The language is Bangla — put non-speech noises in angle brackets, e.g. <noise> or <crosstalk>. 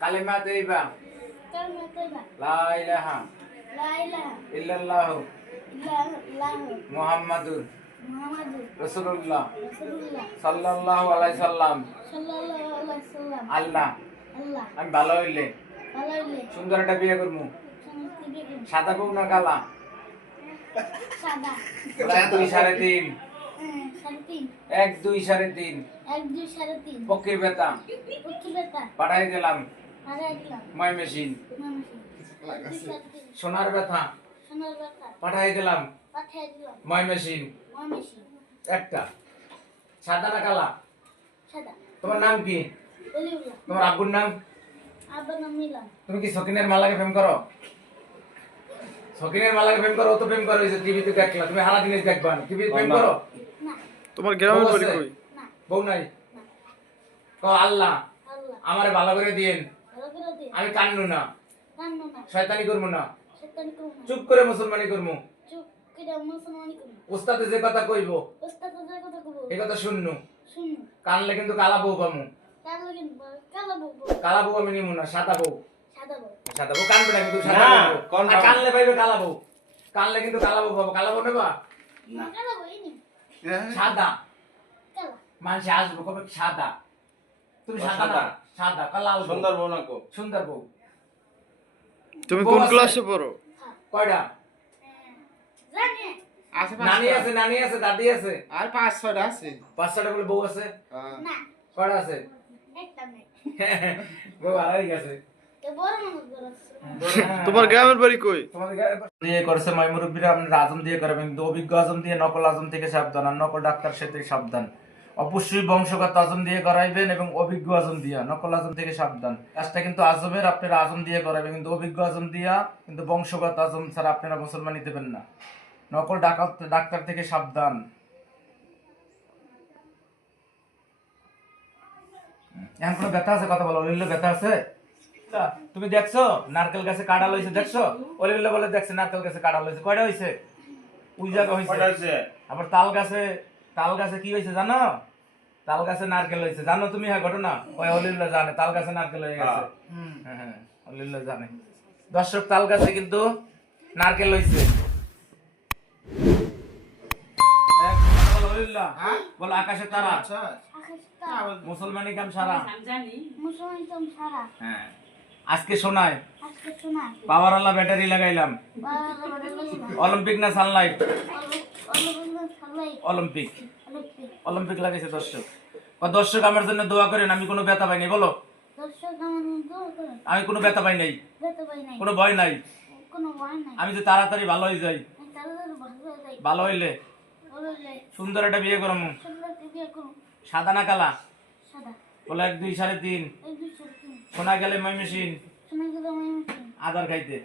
কালিমা তৈবা লা ইলাহা ইল্লাল্লাহ। মুহাম্মাদুর। মুহাম্মাদুর রাসূলুল্লাহ। সাল্লাল্লাহু আলাইহি সাল্লাম। আল্লাহ। আল্লাহ আমি ভালো হইলে। ভালো হইলে সুন্দর একটা বিয়ে করব সাদা বউ না কালা? সাদা। দুই সাড়ে তিন। এক দুই সাড়ে তিন। এক দুই সাড়ে তিন। পক্ষীর বেতা। পাঠাই দিলাম। ময় মেশিন। সোনার ব্যথা সোনার পাঠাই দিলাম। পাঠিয়ে দিলাম। ময় মেশিন। একটা। সাদা না কালা। সাদা। তোমার নাম কি? তোমার আব্বুর নাম? তুমি কি সকিনের মালাকে প্রেম করো? সকিনের মালাকে প্রেম করো ও তো প্রেম করো টিভিতে দেখলা। তুমি হারা জিনিস দেখবা টিভিতে প্রেম করো? তোমার গ্রামের বউ বাড়ি কই? না। বউ নাই? ক আল্লাহ। আল্লাহ। আমারে ভালো করে দিন ভালো করে দে আমি কান্নু না। কান্নো না। শয়তানি করব না। চুপ করে মুসলমানি করব। চুপ করে মুসলমানি করো উস্তাদে যে কথা কইব ওস্তাদ যে কথা শুননু। কানলে কিন্তু কালা বউ পামু। কালো বউ কালা বউ আমি নিমু না সাদা বউ। সাদা বউ। সাদা কানবে না কিন্তু সাদা বউ। পাবো? কানলে পাইবে কালা বউ। কানলে কিন্তু কালা বউ পাবো। কালা বউ নেবা? না কালো বউ ইনি সাদা। কালা। মানুষে আসব কবে সাদা? তুমি সাদা না? সাদা। সাদা কালা বউ। সুন্দর বউ না কো? সুন্দর বউ। তুমি কোন আছে? ক্লাসে পড়ো? হ্যাঁ কয়টা নানি আছে নানি আছে দাদি আছে? আর পাঁচ ছয়টা আছে। পাঁচ ছটা বলে বউ আছে? হ্যাঁ। কয়টা আছে? <laughs> বউ হারাই গেছে তোমার গ্রামের বাড়ি কই? দিয়ে করেছে ময় মুরব্বীরা আপনারা আজম দিয়ে করবেন কিন্তু অভিজ্ঞ আজম দিয়ে নকল আজম থেকে সাবধান আর নকল ডাক্তার সে থেকে সাবধান। অবশ্যই বংশগত আজম দিয়ে করাইবেন এবং অভিজ্ঞ আজম দিয়া নকল আজম থেকে সাবধান। কাজটা কিন্তু আজমের আপনারা আজম দিয়ে করাবেন কিন্তু অভিজ্ঞ আজম দিয়া কিন্তু বংশগত আজম ছাড়া আপনারা মুসলমানি দেবেন না। নকল ডাকাত ডাক্তার থেকে সাবধান। এখন কোনো ব্যথা আছে? কথা বলো অলিল্য ব্যথা আছে? তুমি দেখছ? নারকেল গাছে কাটা লইছে দেখছ? অলিল্য বলে দেখছে নারকেল গাছে কাঁড়া লইছে কয়টা হইছে ওই জায়গা কয়টা হইছে আবার তাল গাছে তাল গাছে কি হয়েছে জানো? তাল গাছে নারকেল হয়েছে। জানো তুমি হ্যাঁ ঘটনা? ওই অলিল্য জানে তাল গাছে নারকেল হয়ে গেছে। হ্যাঁ। হ্যাঁ অলিল্য জানে। দর্শক তাল গাছে কিন্তু নারকেল হয়েছে। এক, বলো আকাশে তারা। আচ্ছা আকাশ তারা। মুসলমানি কাম সারা। মুসলমান তো সারা। হ্যাঁ। আজকে শোনায় পাওয়ার আল্লাহ ব্যাটারি লাগাইলাম। অলিম্পিক না সানলাইট অলিম্পিক অলিম্পিক লাগাইছে দর্শক। দর্শক আমার জন্য দোয়া করেন আমি কোনো ব্যথা পাই নাই বলো আমি কোনো ব্যথা পাই নাই। কোনো ভয় নাই। আমি তো তাড়াতাড়ি ভালো হয়ে যাই। ভালো হইলে সুন্দর একটা বিয়ে করুন সাদা না কালা? বলে এক দুই সাড়ে তিন। সোনা গেলে মই মেশিন আদার খাইতে।